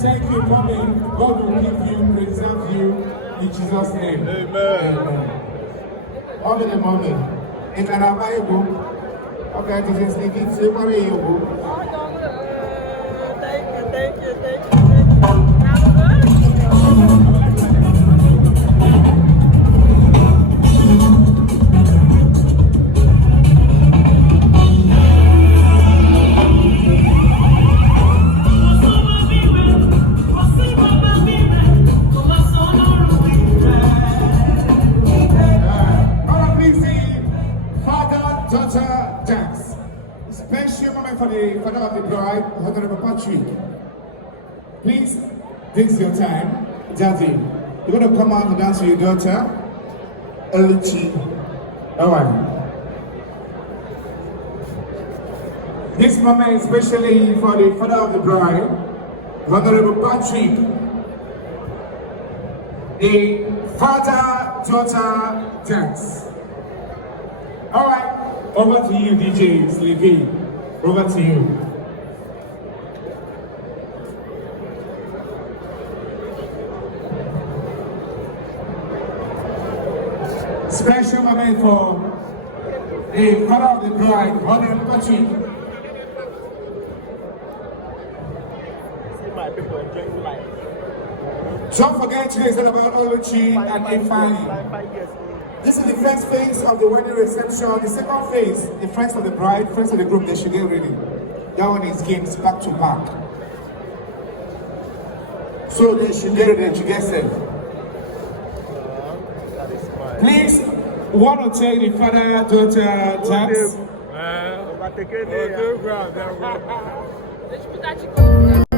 Thank you, mommy. God will keep you, preserve you in Jesus' name. Amen. Mommy. In an Bible, okay, this is the kids. Thank you. Special moment for the father of the bride, Honorable Patrick. Please, this is your time. Daddy, you're going to come out and dance with your daughter, Oluchi. Alright. This moment is especially for the father of the bride, Honorable Patrick. The father-daughter dance. Alright. Over to you, DJ Sleepy. Over to you. Special moment for the father of the bride, Honorable Patrick. See my people enjoying life. Don't forget today is all about Oluchi and Ifeanyi. This is the first phase of the wedding reception. The second phase, the friends of the bride, friends of the group, they should get ready. That one is games back to back. So they should get ready to get set. Please, want to take the father-daughter dance. Overtaken. Deixa eu mudar de cor.